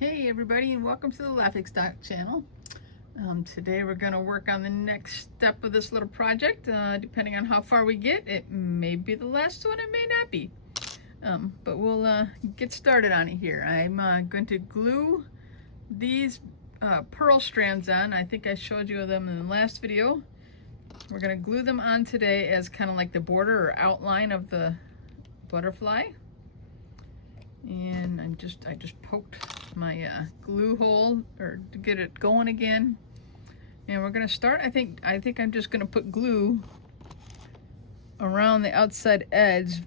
Hey everybody, and welcome to the Laughing Stock channel. Today we're going to work on the next step of this little project. Depending on how far we get, it may be the last one, it may not be. But we'll get started on it here. I'm going to glue these pearl strands on. I think I showed you them in the last video. We're going to glue them on today as kind of like the border or outline of the butterfly. And I just poked my glue hole or to get it going again. And we're gonna start, I think I'm just gonna put glue around the outside edge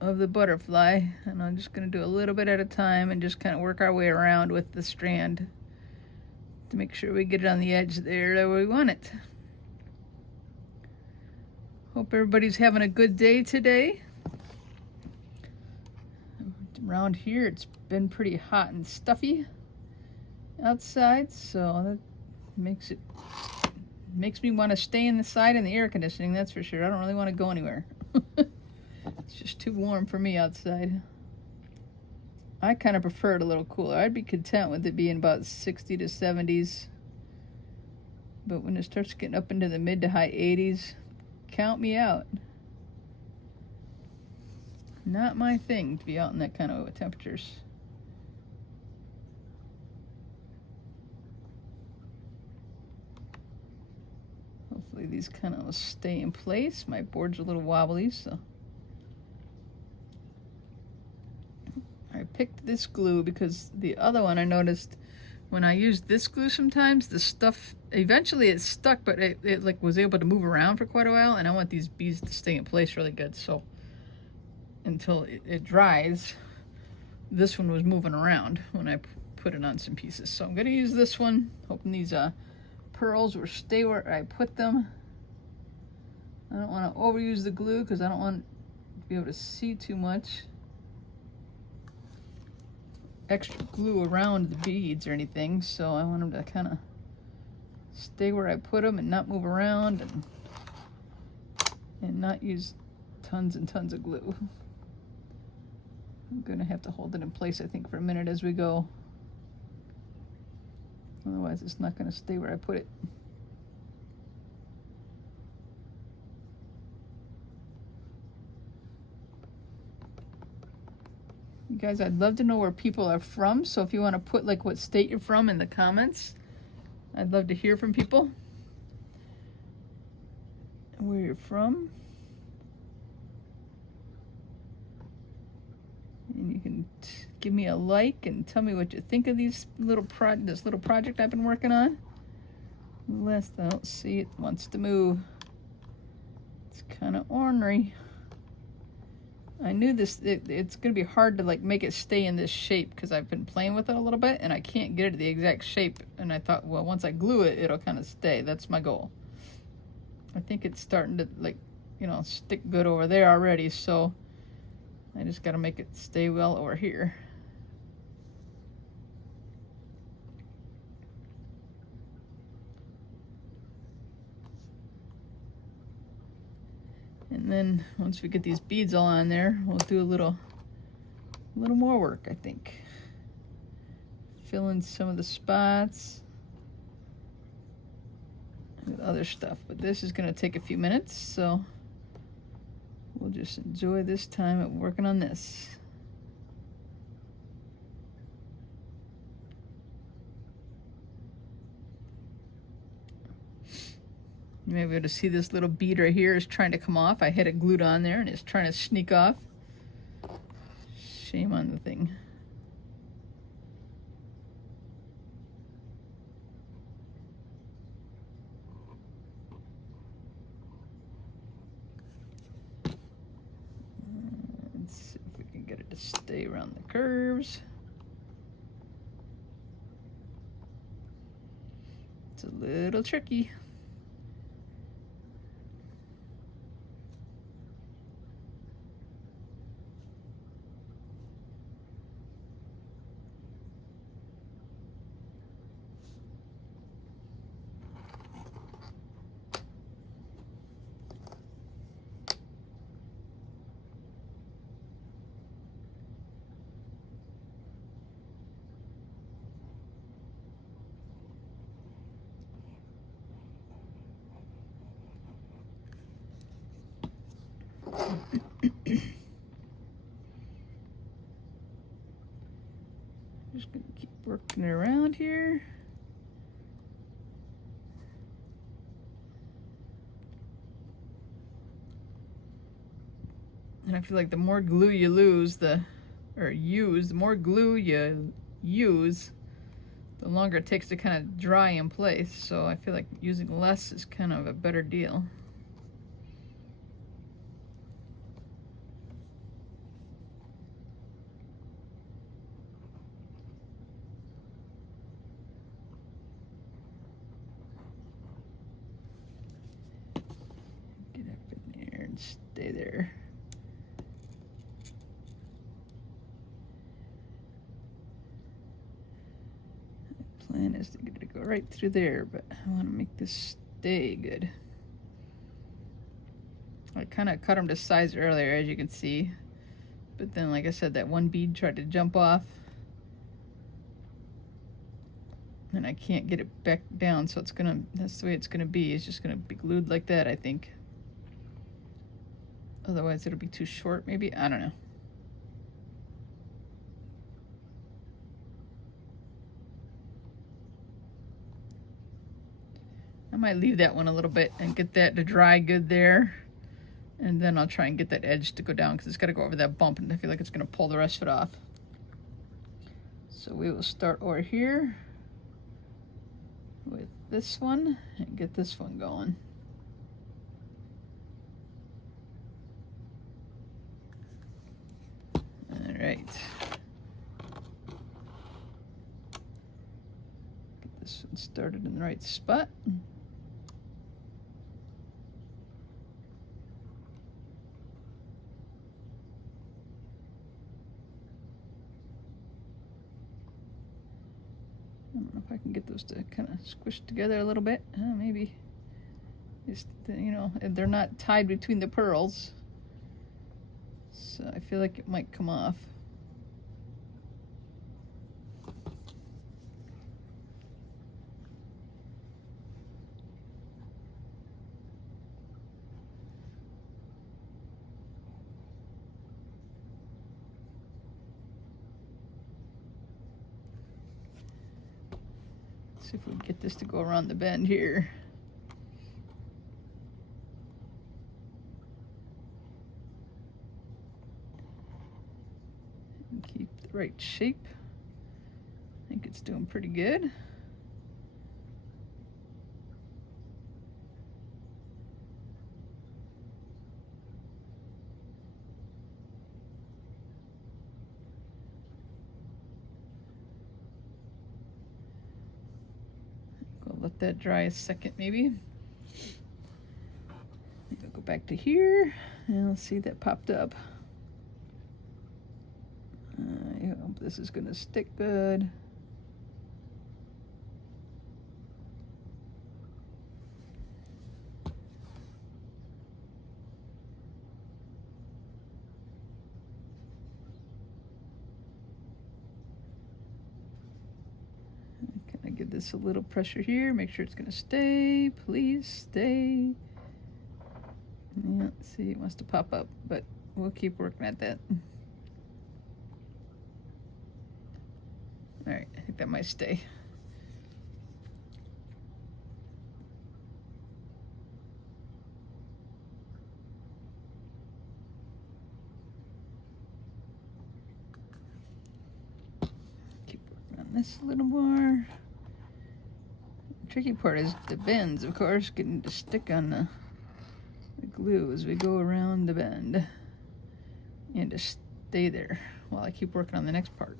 of the butterfly, and I'm just gonna do a little bit at a time and just kind of work our way around with the strand to make sure we get it on the edge there where we want it. Hope everybody's having a good day today. Around here it's been pretty hot and stuffy outside, so that makes me want to stay inside in the air conditioning, that's for sure. I don't really want to go anywhere. It's just too warm for me outside. I kind of prefer it a little cooler. I'd be content with it being about 60 to 70s, but when it starts getting up into the mid to high 80s, count me out. Not my thing to be out in that kind of temperatures. Hopefully these kind of stay in place. My board's a little wobbly, so. I picked this glue because the other one I noticed when I used this glue sometimes, the stuff, eventually it stuck, but it like was able to move around for quite a while, and I want these beads to stay in place really good, so. Until it dries, this one was moving around when I put it on some pieces. So I'm going to use this one, hoping these pearls will stay where I put them. I don't want to overuse the glue because I don't want to be able to see too much extra glue around the beads or anything. So I want them to kind of stay where I put them and not move around and not use tons and tons of glue. I'm gonna have to hold it in place, I think, for a minute as we go. Otherwise, it's not gonna stay where I put it. You guys, I'd love to know where people are from, so if you want to put like what state you're from in the comments, I'd love to hear from people. Where you're from. And you can give me a like and tell me what you think of this little project I've been working on. Last I don't see it wants to move. It's kind of ornery. I knew it's going to be hard to like make it stay in this shape because I've been playing with it a little bit and I can't get it to the exact shape. And I thought, well, once I glue it, it'll kind of stay. That's my goal. I think it's starting to like, stick good over there already. So I just got to make it stay well over here. And then once we get these beads all on there, we'll do a little more work, I think. Fill in some of the spots with other stuff. But this is going to take a few minutes, so we'll just enjoy this time at working on this. You may be able to see this little bead right here is trying to come off. I had it glued on there and it's trying to sneak off. Shame on the thing. Let's see if we can get it to stay around the curves. It's a little tricky. Just gonna keep working it around here. And I feel like the more glue you use, the more glue you use, the longer it takes to kind of dry in place. So I feel like using less is kind of a better deal. Get up in there and stay there. Plan is to get it to go right through there, but I want to make this stay good. I kind of cut them to size earlier, as you can see, but then, like I said, that one bead tried to jump off, and I can't get it back down, so that's the way it's gonna be. It's just gonna be glued like that, I think. Otherwise, it'll be too short, maybe. I don't know. I might leave that one a little bit and get that to dry good there. And then I'll try and get that edge to go down because it's got to go over that bump, and I feel like it's going to pull the rest of it off. So we will start over here with this one and get this one going. All right. Get this one started in the right spot. I don't know if I can get those to kind of squish together a little bit. Maybe, just, you know, they're not tied between the pearls, so I feel like it might come off. See if we can get this to go around the bend here. And keep the right shape. I think it's doing pretty good. Let that dry a second, maybe. I'll go back to here, and let's see, that popped up. I hope this is gonna stick good. Give this a little pressure here, make sure it's gonna stay. Please stay. Yeah, see, it wants to pop up, but we'll keep working at that. All right, I think that might stay. Keep working on this a little more. Tricky part is the bends, of course, getting to stick on the glue as we go around the bend, and to stay there while I keep working on the next part.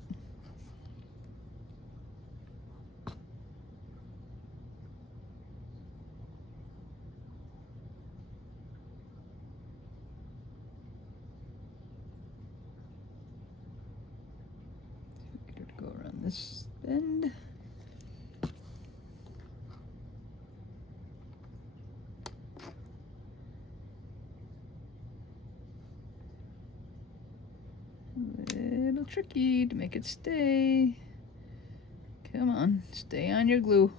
Get it to go around this bend. Little tricky to make it stay. Come on, stay on your glue.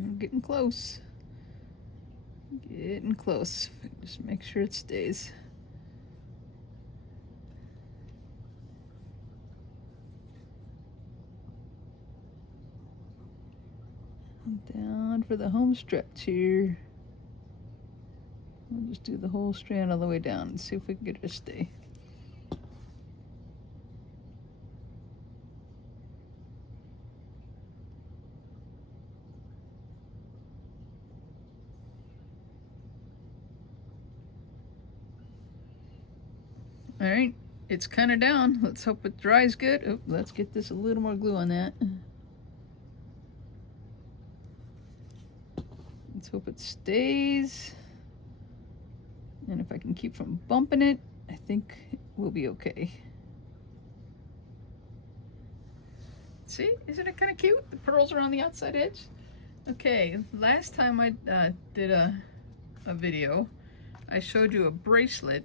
I'm getting close. Getting close. Just make sure it stays. Down for the home stretch here. We'll just do the whole strand all the way down and see if we can get it to stay. All right, it's kind of down. Let's hope it dries good. Oh, let's get this a little more glue on that. Let's hope it stays. And if I can keep from bumping it, I think we'll be okay. See, isn't it kind of cute? The pearls are on the outside edge. Okay, last time I did a video, I showed you a bracelet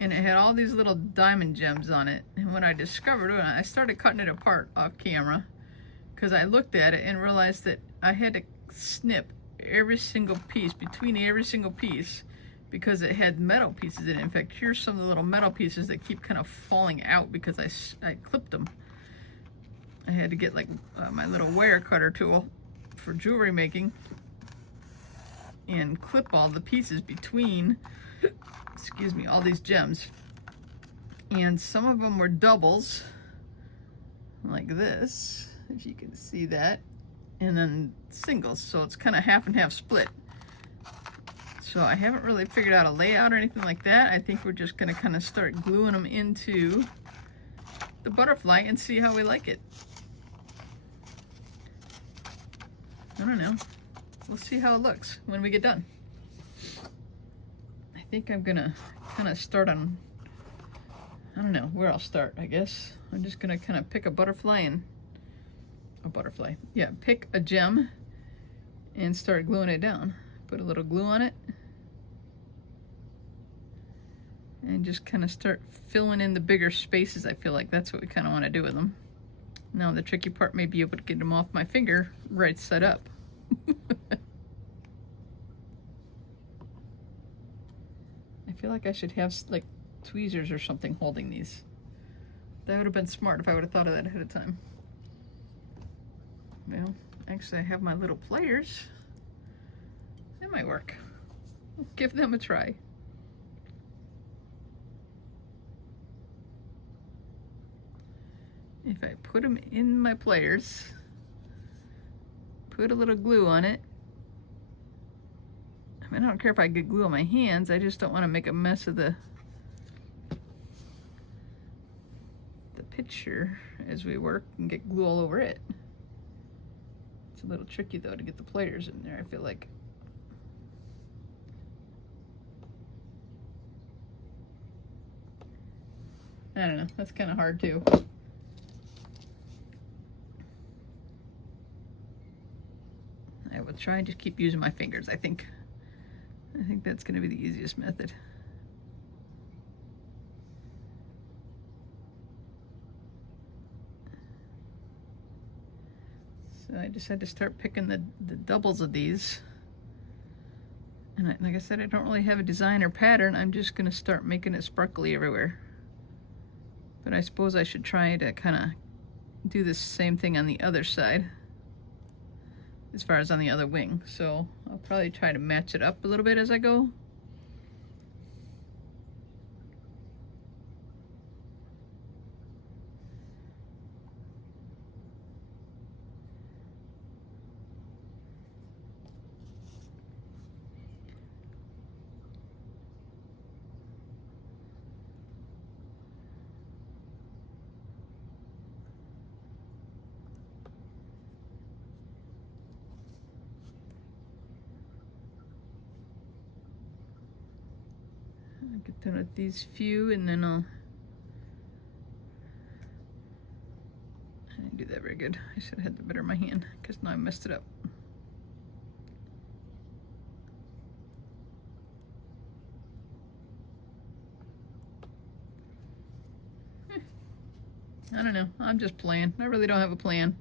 and it had all these little diamond gems on it. And when I discovered it, I started cutting it apart off camera because I looked at it and realized that I had to snip every single piece, between every single piece, because it had metal pieces in it. In fact, here's some of the little metal pieces that keep kind of falling out because I clipped them. I had to get like my little wire cutter tool for jewelry making and clip all the pieces between, excuse me, all these gems. And some of them were doubles, like this, if you can see that, and then singles, so it's kind of half and half split. So I haven't really figured out a layout or anything like that. I think we're just gonna kind of start gluing them into the butterfly and see how we like it. I don't know. We'll see how it looks when we get done. I think I'm gonna kind of start on, I don't know where I'll start, I guess. I'm just gonna kind of pick a butterfly and, pick a gem and start gluing it down. Put a little glue on it and just kind of start filling in the bigger spaces. I feel like that's what we kind of want to do with them. Now the tricky part may be able to get them off my finger right side up. I feel like I should have like tweezers or something holding these. That would have been smart if I would have thought of that ahead of time. Well, actually I have my little pliers. That might work. We'll give them a try. If I put them in my pliers, put a little glue on it. I mean, I don't care if I get glue on my hands, I just don't want to make a mess of the picture as we work and get glue all over it. It's a little tricky though to get the pliers in there, I feel like. I don't know, that's kind of hard too. I will try and just keep using my fingers, I think. I think that's going to be the easiest method. So I just had to start picking the doubles of these. And like I said, I don't really have a design or pattern. I'm just going to start making it sparkly everywhere. But I suppose I should try to kind of do the same thing on the other side, as far as on the other wing. So I'll probably try to match it up a little bit as I go. I'll get done with these few and then I didn't do that very good. I should have had the better in my hand because now I messed it up. I don't know. I'm just playing. I really don't have a plan.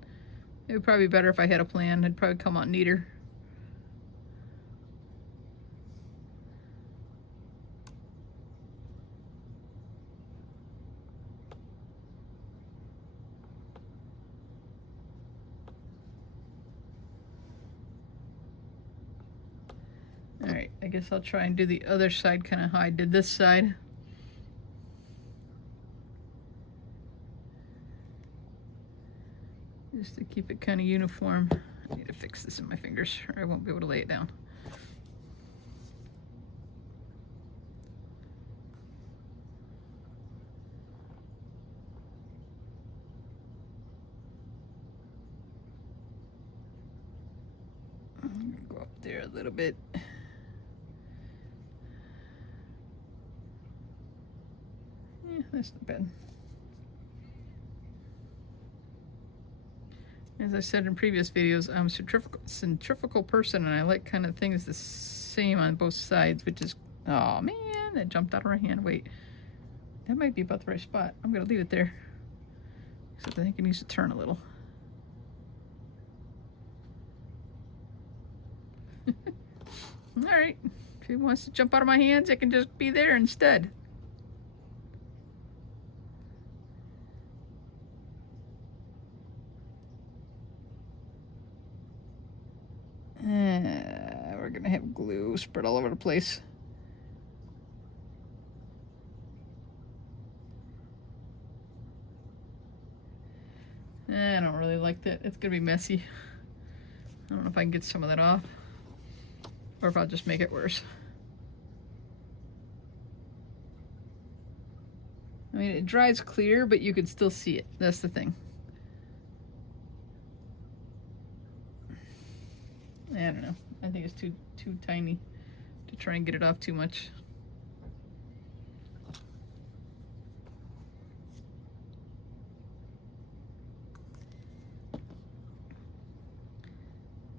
It would probably be better if I had a plan. It'd probably come out neater. Alright, I guess I'll try and do the other side kind of how I did this side. Just to keep it kind of uniform. I need to fix this in my fingers or I won't be able to lay it down. Go up there a little bit. Yeah, that's not bad. As I said in previous videos, I'm a centrifugal person and I like kind of things the same on both sides, which is, oh man, that jumped out of my hand. Wait, that might be about the right spot. I'm gonna leave it there. Except I think it needs to turn a little. All right, if it wants to jump out of my hands, it can just be there instead. We're gonna have glue spread all over the place. I don't really like that. It's gonna be messy. I don't know if I can get some of that off or if I'll just make it worse. I mean, it dries clear, but you can still see it. That's the thing. I don't know. I think it's too tiny to try and get it off too much.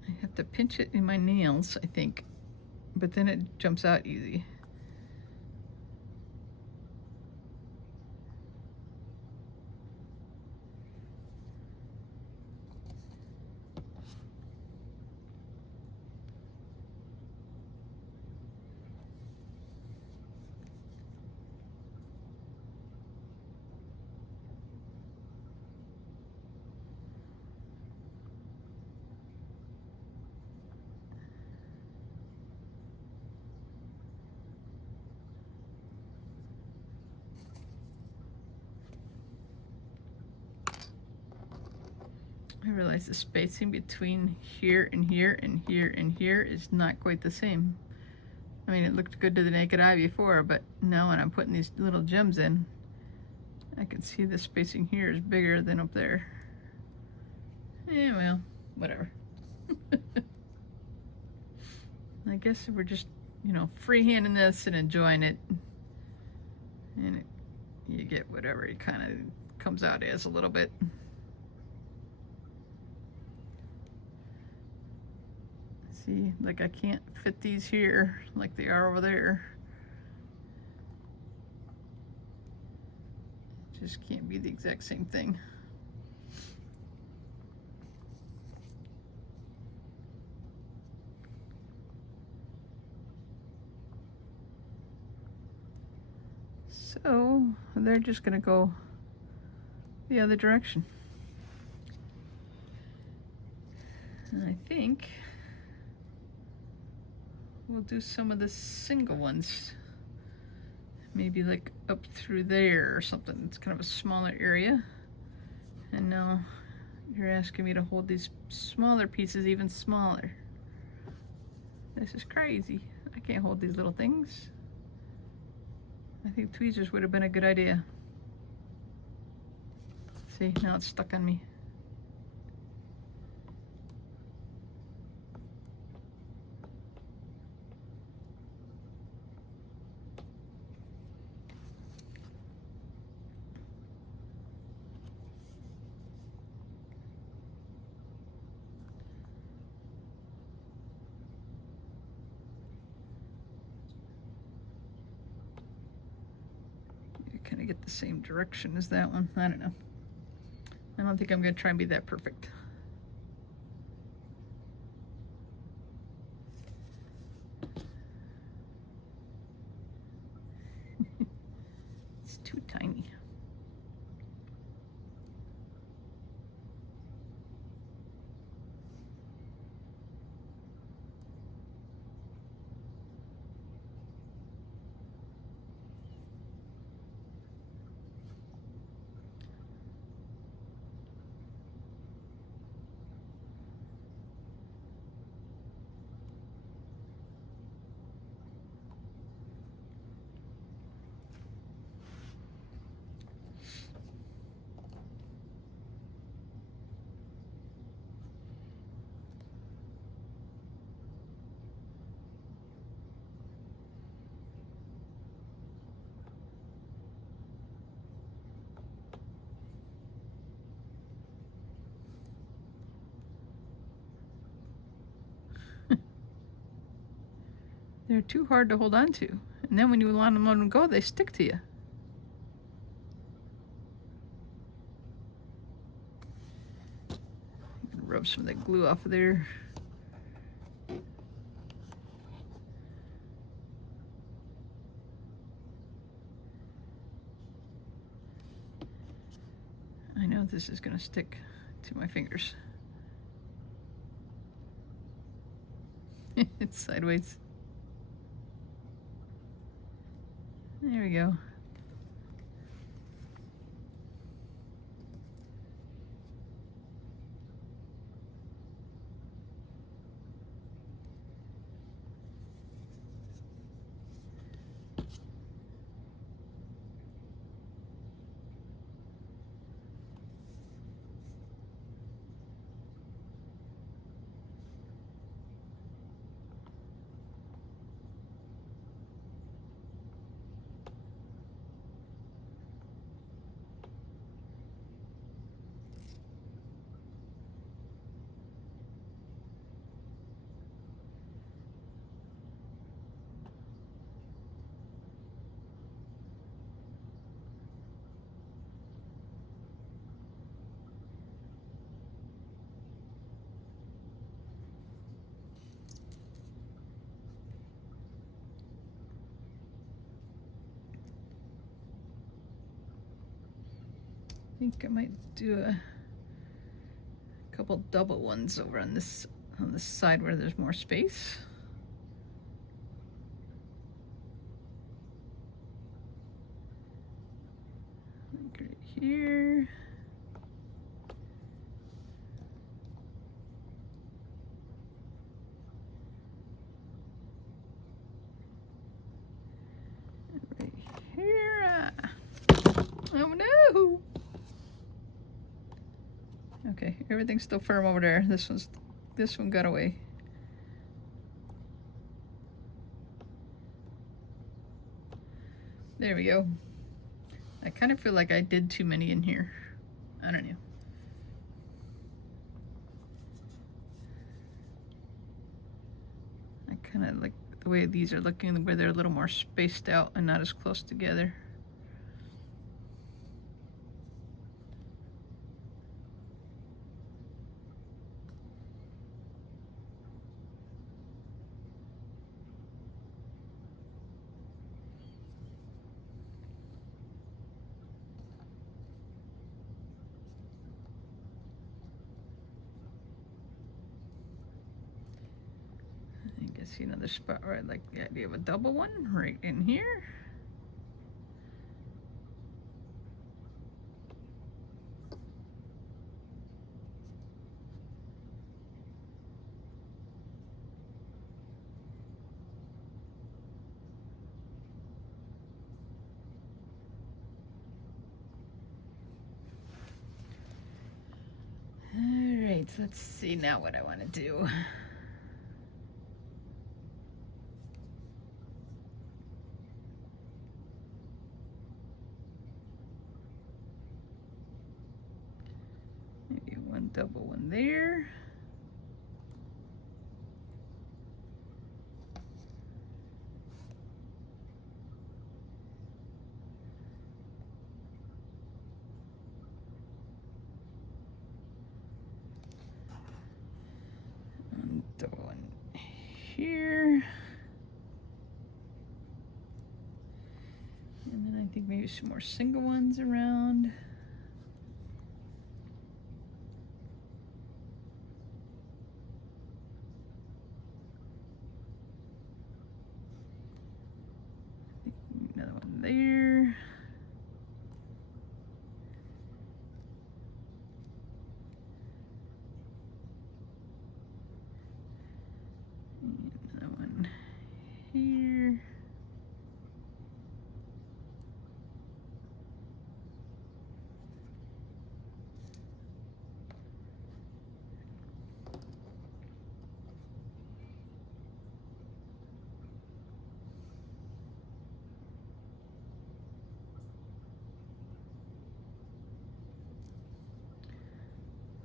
I have to pinch it in my nails, I think, but then it jumps out easy. I realize the spacing between here and here and here and here is not quite the same. I mean, it looked good to the naked eye before, but now when I'm putting these little gems in, I can see the spacing here is bigger than up there. Yeah, well, whatever. I guess we're just, you know, freehanding this and enjoying it. And you get whatever it kind of comes out as a little bit. See, like I can't fit these here like they are over there. Just can't be the exact same thing. So they're just gonna go the other direction. And I think we'll do some of the single ones. Maybe like up through there or something. It's kind of a smaller area. And now you're asking me to hold these smaller pieces even smaller. This is crazy. I can't hold these little things. I think tweezers would have been a good idea. See, now it's stuck on me. Kind of get the same direction as that one. I don't know. I don't think I'm going to try and be that perfect. It's too tiny. They're too hard to hold on to. And then when you want to let them go, they stick to you. Rub some of that glue off of there. I know this is going to stick to my fingers. It's sideways. There we go. I think I might do a couple double ones over on this side where there's more space. Like right here. Right here. Oh no! Okay, everything's still firm over there. This one got away. There we go. I kind of feel like I did too many in here. I don't know. I kind of like the way these are looking, where they're a little more spaced out and not as close together. I see another spot where I like the idea of a double one right in here. All right, so let's see now what I want to do. Maybe one double one there. One double one here. And then I think maybe some more single ones around. Another one there. Another one here.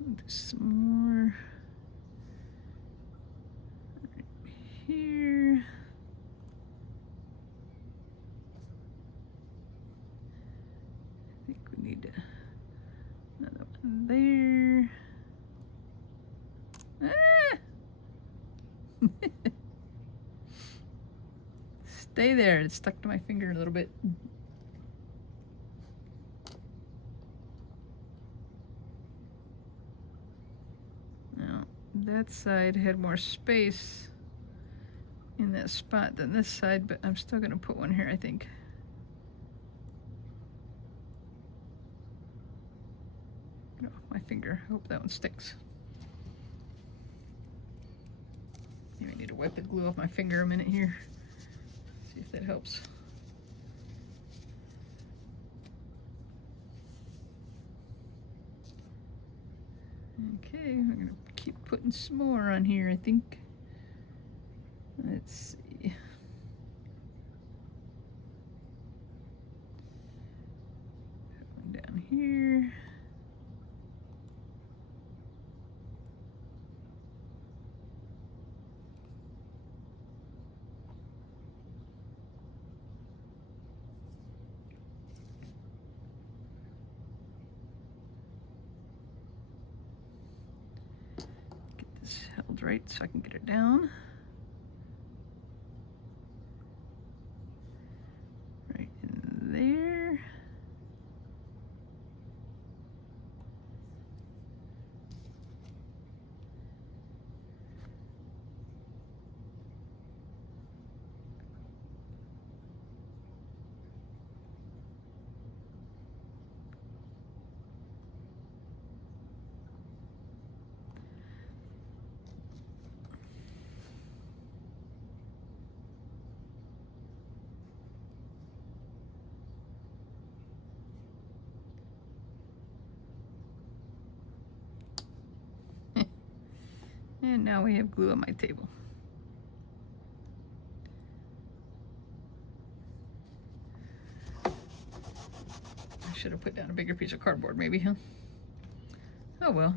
Do some more right here. Stay there. It's stuck to my finger a little bit. Now, that side had more space in that spot than this side, but I'm still going to put one here, I think. Get off my finger. I hope that one sticks. Maybe I need to wipe the glue off my finger a minute here. See if that helps. Okay, I'm gonna keep putting some more on here, I think. Let's see. Put one down here. Held right so I can get it down. Right in there. And now we have glue on my table. I should have put down a bigger piece of cardboard maybe, huh? Oh well.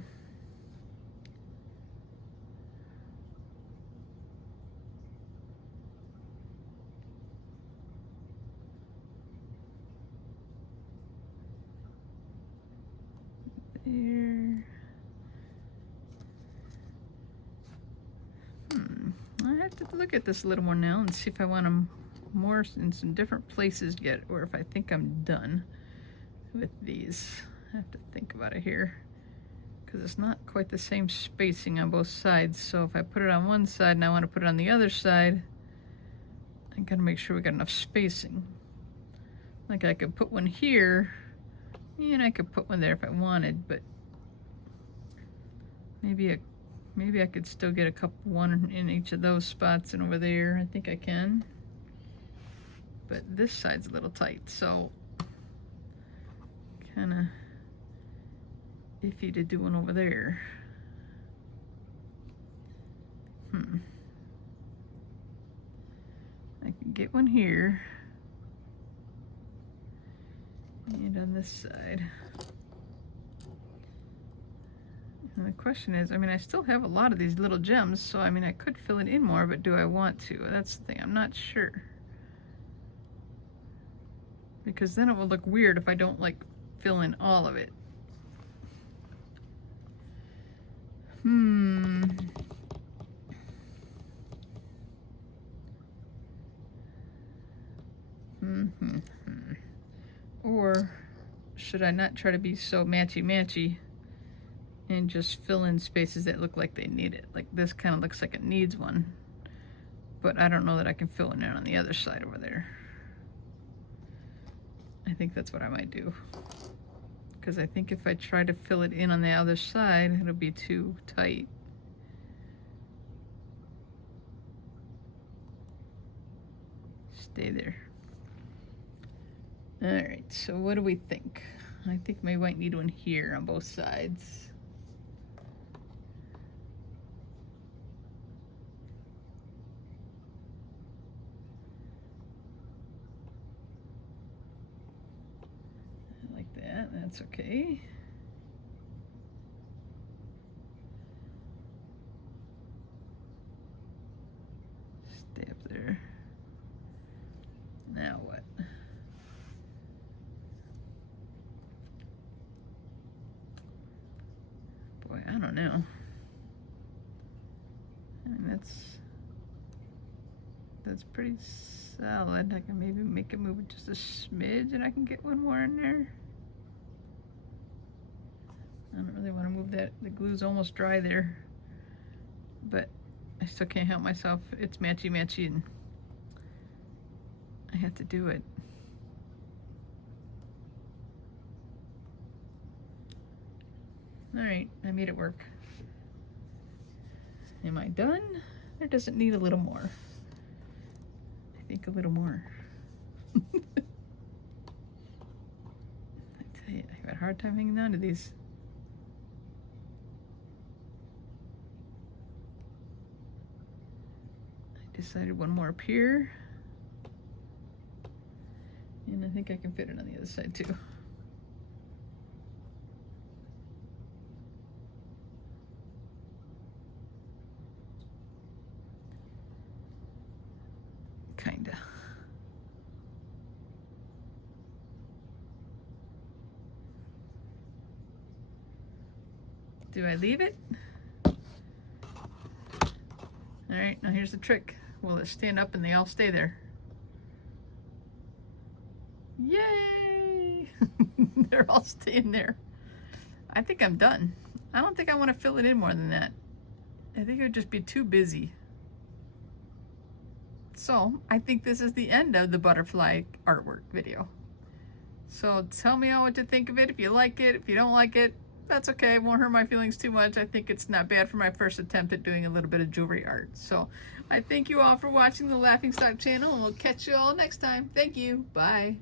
There. I have to look at this a little more now and see if I want them more in some different places yet, or if I think I'm done with these. I have to think about it here, because it's not quite the same spacing on both sides. So if I put it on one side and I want to put it on the other side, I gotta make sure we got enough spacing. Like I could put one here, and I could put one there if I wanted, but maybe I could still get one in each of those spots and over there. I think I can. But this side's a little tight, so kind of iffy to do one over there. I can get one here. And on this side. And the question is, I mean, I still have a lot of these little gems, so I mean, I could fill it in more, but do I want to? That's the thing, I'm not sure. Because then it will look weird if I don't, like, fill in all of it. Or should I not try to be so matchy-matchy and just fill in spaces that look like they need it? Like this kind of looks like it needs one, but I don't know that I can fill it in on the other side over there. I think that's what I might do, because I think if I try to fill it in on the other side, it'll be too tight. Stay there. All right, so what do we think? I think maybe I might need one here on both sides. I like that, that's okay. Stay up there. Now what? Boy, I don't know. I mean, That's pretty solid. I can maybe make it move just a smidge and I can get one more in there. I don't really want to move that. The glue's almost dry there, but I still can't help myself. It's matchy-matchy and I have to do it. All right, I made it work. Am I done? Or does it need a little more? I think a little more. I tell you, I've got a hard time hanging on to these. I decided one more up here. And I think I can fit it on the other side too. Kinda. Do I leave it? All right, now here's the trick. Will it stand up and they all stay there? Yay! They're all staying there. I think I'm done. I don't think I want to fill it in more than that. I think it would just be too busy. So I think this is the end of the butterfly artwork video. So tell me what you think of it. If you like it, if you don't like it, that's okay. It won't hurt my feelings too much. I think it's not bad for my first attempt at doing a little bit of jewelry art. So I thank you all for watching the Laughing Stock channel, and we'll catch you all next time. Thank you. Bye.